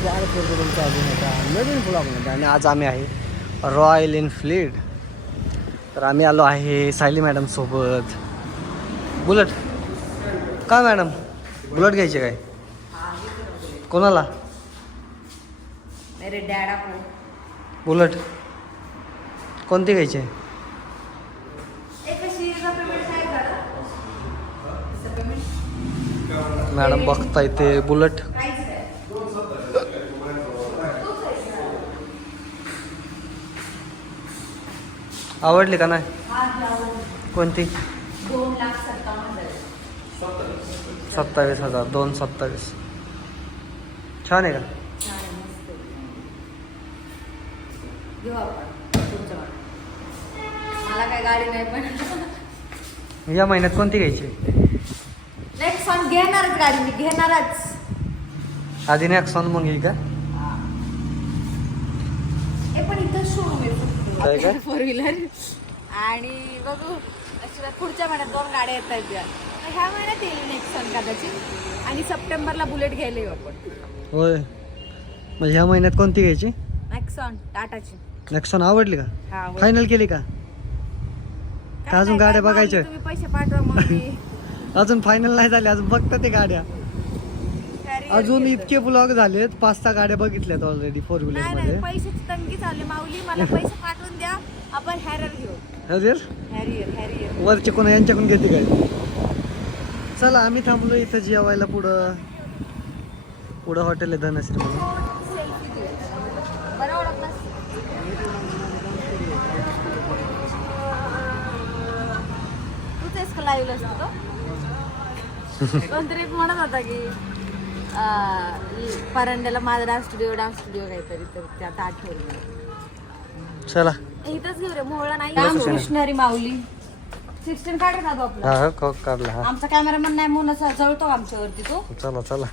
स्वागत करतो तुमचं अजून एका नवीन ब्लॉगमध्ये आणि आज आम्ही आहे रॉयल एनफिल्ड तर आम्ही आलो आहे सायली मॅडम सोबत. बुलट. का मॅडम बुलट घ्यायचे काय? कोणाला? मेरे डैडा को. बुलट. कोणती घ्यायची? मॅडम बघता इथे बुलट प्राइस है आवडली का नाही? कोणती? सत्तावीस हजार दोन सत्तावीस. छान आहे का? या महिन्यात कोणती घ्यायची? नेक्स्ट सॉन्ग घेणारच गाडी मी घेणारच आधी नॅक्सॉन मग ही का पण इथं शोरूम आहे. काय काय? आहे फोर व्हीलर आणि बघू पुढच्या महिन्यात दोन गाड्या येत आहेत ह्या महिन्यात येईल नेक्स्ट सण कदाचित. आणि सप्टेंबरला बुलेट घ्यायला येऊ आपण. होय. मग ह्या महिन्यात कोणती घ्यायची? नेक्सॉन टाटाची नॅक्सॉन आवडली का? हा. फायनल केली का? अजून गाड्या बघायच्या? तुम्ही पैसे पाठवा मग. अजून फायनल नाही झाली अजून बघता ते गाड्या. अजून. इतके ब्लॉग झालेत पाच सहा गाड्या बघितल्यात ऑलरेडी फोर व्हीलर नाही नाही मध्ये. पैशाची तंगी चालली माऊली मला पैसे पाठवून द्या. आपण हॅरियर घेऊ. हजर हॅरियर हॅरियर वरचे कोणा यांच्याकडून घेते काय? चला आम्ही थांबलो इथं जेवायला पुढं. पुढं हॉटेल आहे धनश्री म्हणून. सेल्फी घेऊ बरं ओळखलास तूच आहेस का लाईव्ह असतो तो? कोणतरी म्हणत होता की परांड्याला माझा डान्स स्टुडिओ डान्स स्टुडिओ काहीतरी तर त्यात आठवलं. चला. इथंच घेऊ रे मोहळा नाही. रामकृष्णरी माऊली. सिक्स्टीन काढत होतो आपला. हा हा कॉक काढला हा. आमचा कॅमेरामन नाही म्हणून असा जळतो आमच्यावरती तो. चला चला.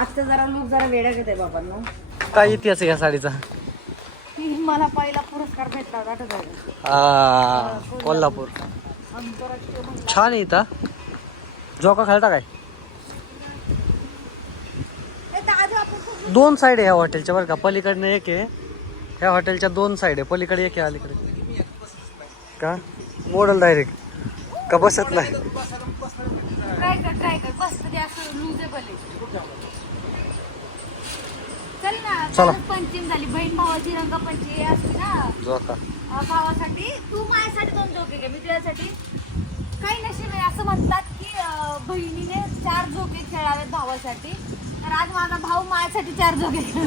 आजचा जरा लोक जरा वेडा घेत आहे बाबांनो. काय इतिहास आहे या साडीचा? मला पहिला पुरस्कार भेटला होता आठवत आहे का? आ, कोल्हापूर. आंतरराष्ट्रीय छान आहे इथं. जोका खेळता काय ए, दादू आपण खूप- दोन साईड आहे ह्या हॉटेलच्या बरं का. पलीकडनं एक आहे. ह्या हॉटेलच्या दोन साईड आहे. पलीकडे एक आहे अलीकडे. का? मॉडल डायरेक्ट का बसत नाही? ट्राय कर ट्राय कर. बस कधी असं लुजेबल आहे. चल ना चला. पंचमी झाली. बहीण भावाची रंगपंचमी असते ना. जोका अं, भावासाठी. तू माझ्यासाठी दोन जोके घे मी तुझ्यासाठी. काही नशीब आहे असं म्हणतात की अं, बहिणीने चार जोके खेळावेत भावासाठी. तर आज माझा भाऊ माझ्यासाठी चार खेळ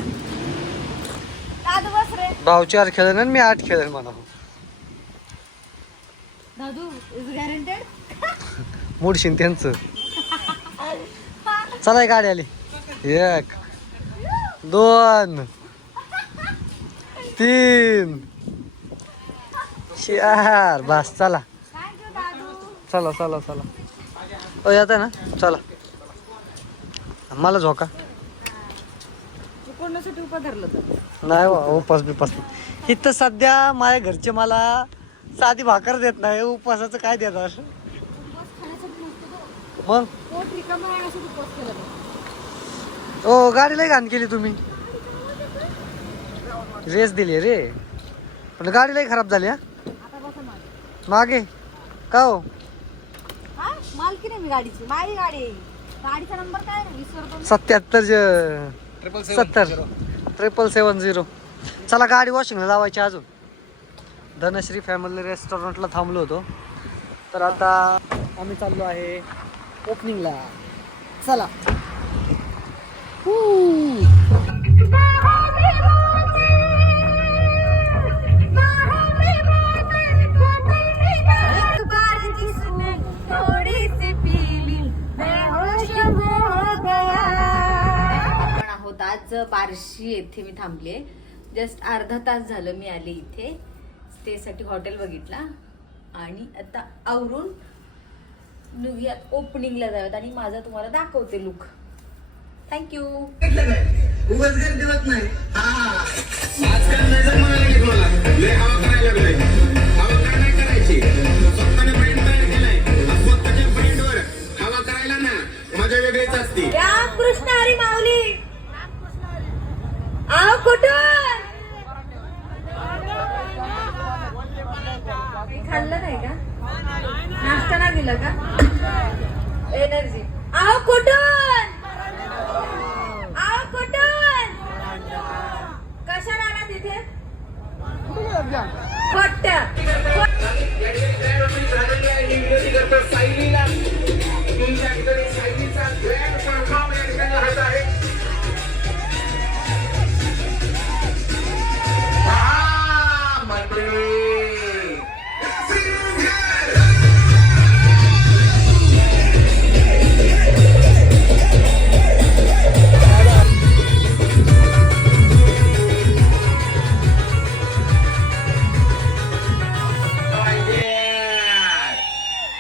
दादू बस रे. भाऊ चार खेळेन आणि मी आठ खेळेन म्हणा. दादू इज गॅरंटेड मोडशीन त्यांचं. चला गाडी आली. एक दोन तीन. चार बस चला. चला चला चला. ओ येत ना? चला. मला झोका. कोणासाठी धरलं नाही बा उपास बिपास नाही. इथं सध्या माझ्या घरचे मला साधी भाकर देत नाही उपासाचं काय देणार उपवास खाण्यासाठी नसतो तो. मग? पोट रिकामं केला. ओ गाडीला घाण केली तुम्ही. रेस दिली रे. पण गाडीलाही खराब झाली हा? आता बसा मागे. मागे. का हो? हा? मालकी नाही मी गाडीची. माझी गाडी आहे गाडीचा नंबर काय रे विसरतो मी. सत्याहत्तर सत्तर. ट्रिपल सेवन झिरो चला गाडी वॉशिंगला लावायची अजून. धनश्री फॅमिली रेस्टॉरंटला थांबलो होतो. तर आता आम्ही चाललो आहे ओपनिंगला चला. आज बार्शी येथे मी थांबले जस्ट अर्धा तास झालं मी आले इथे. स्टेसाठी हॉटेल बघितला. आणि आता आवरून निघूया ओपनिंगला जाऊयात आणि माझा तुम्हाला दाखवते लुक थँक्यू नाही.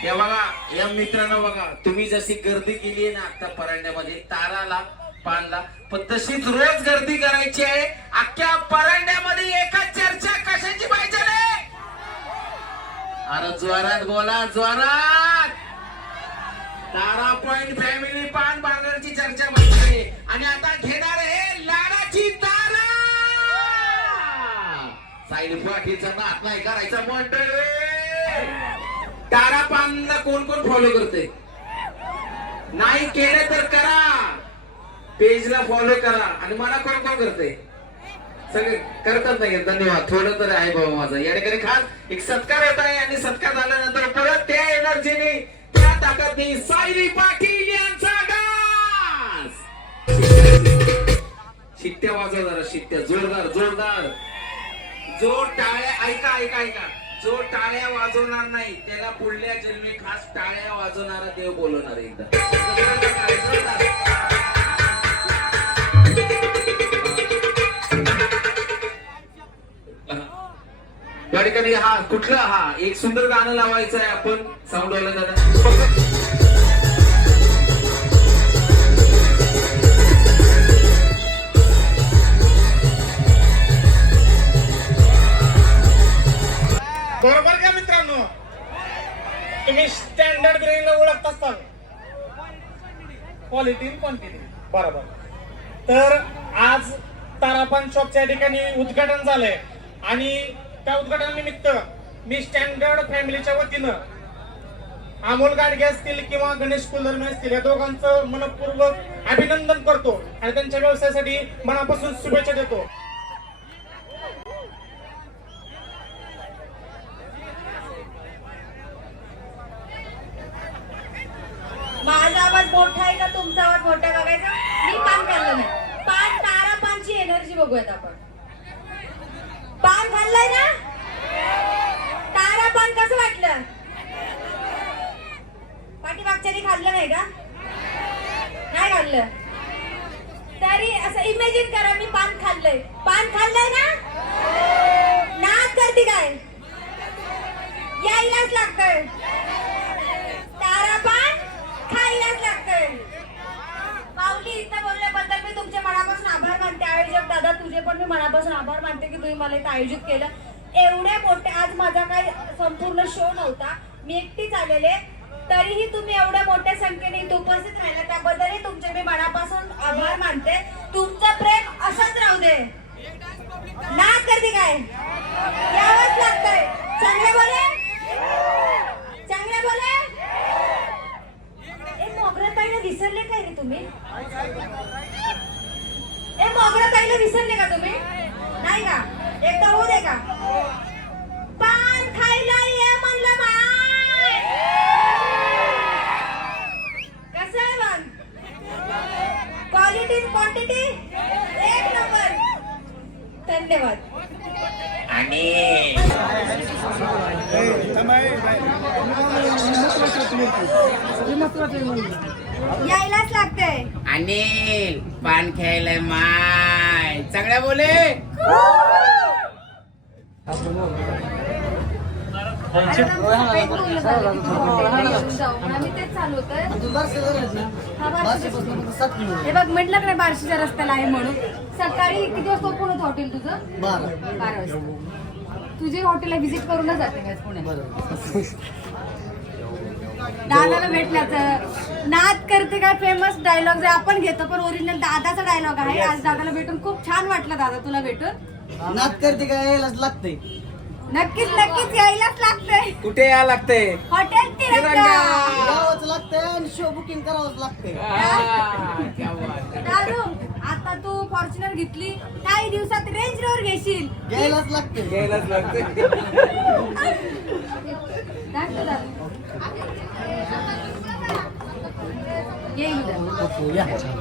हे बघा या मित्रांनो बघा तुम्ही जशी गर्दी केली आहे ना आता परांड्यामध्ये ताराला पानला पण तशीच रोज गर्दी करायची आहे. अख्ख्या परांड्यामध्ये एकच चर्चा कशाची पाहिजे रे? अरे जोरात बोला जोरात! तारा पॉइंट फॅमिली पान बांधण्याची चर्चा पाहिजे आणि आता घेणार आहे लाडाची तारा! साईड पाठीचा नात नाही करायचा मंडळ तारा पानला कोण कोण फॉलो करते नाही केले तर करा. पेजला फॉलो करा. आणि मला कोण कोण करते सगळे करतात नाही धन्यवाद. थोडं तर आहे बाबा माझा. या ठिकाणी खास एक सत्कार होत आहे आणि सत्कार झाल्यानंतर परत त्या एनर्जीने त्या ताकदने सायरी पाटील यांचा शिट्ट्या वाजव जरा शिट्ट्या. जोरदार जोरदार. जोर टाळ्या. ऐका ऐका ऐका. जो टाळ्या वाजवणार नाही त्याला पुढल्या जन्मी खास टाळ्या वाजवणारा देव बोलवणार एकदा. जोरदार, हा कुठला हा? एक सुंदर गाणं लावायचं आहे आपण. साऊंड वाला दादा. बरोबर. तर आज तारापण शॉपच्या ठिकाणी उद्घाटन झालंय. आणि त्या उद्घाटनानिमित्त मी स्टँडर्ड फॅमिलीच्या वतीनं अमोल गाडगे असतील किंवा गणेश कुलधर्मे असतील या दोघांचं मनपूर्वक अभिनंदन करतो आणि त्यांच्या व्यवसायासाठी मनापासून शुभेच्छा देतो. माझा आवाज मोठा आहे का तुमचा आवाज मोठा आहे बघायचा? मी पान खाल्लं नाही. पान तारा पानची एनर्जी बघूयात आपण. पान खाल्लंय ना? तारा पान कसं वाटलं? पाठीमागच्यानी खाल्लं नाही का? नाही खाल्लं. तरी असं इमेजिन करा मी पान खाल्लंय. पान खाल्लंय ना? नाच करते काय? यायलाच लागतंय तारा पान खायलाच लागतंय माऊली इथं बोलल्याबद्दल मी तुमच्या मनापासून आभार मानते आयोजक दादा तुझे पण मी मनापासून आभार मानते की तुम्ही मला इथं आयोजित केलं. एवढे मोठे आज माझा काही संपूर्ण शो नव्हता. मी एकटीच आलेले. तरीही तुम्ही एवढ्या मोठ्या संख्येने इथं उपस्थित राहिला. त्याबद्दलही तुमचे मी मनापासून आभार मानते. तुमचं प्रेम असंच राहू दे. नाच करते काय? यावंच लागतंय. चांगले बोले? चांगले बोले? ताईला विसरले काय रे तुम्ही? ताईला विसरले का तुम्ही? नाही का? एकदा होऊ दे का? पान खायला ये म्हणलं माय कसं आहे मग क्वालिटी क्वांटिटी एक नंबर. धन्यवाद. आणि यायलाच लागतंय. अनिल पान खायला चांगल्या बोले. आम्ही तेच चालू होतं हा, बघ म्हटलं का नाही बार्शीच्या रस्त्याला आहे म्हणून? सकाळी किती वाजता ओपन होतं हॉटेल तुझं? बारा. वाजता. तुझे हॉटेलला व्हिजिट करूनच जाते मी आज पुण्यात दादाला भेटण्याचं. नाद करते काय फेमस डायलॉग जे आपण घेतो पण ओरिजिनल दादाचा डायलॉग आहे. आज दादाला भेटून खूप छान वाटलं दादा तुला भेटून. नात करते काय यायलाच लागतंय. नक्कीच नक्कीच यायलाच लागतंय. कुठे या लागते हॉटेल तिरंगा. यावंच लागतंय आणि शो बुकिंग करावंच लागतंय. दारू आता तू फॉर्च्युनर घेतली. काही दिवसात रेंज रोवर घेशील. घ्यायलाच लागतंय. घ्यायलाच लागते दाखव दारू. येईल उद्या. या चल.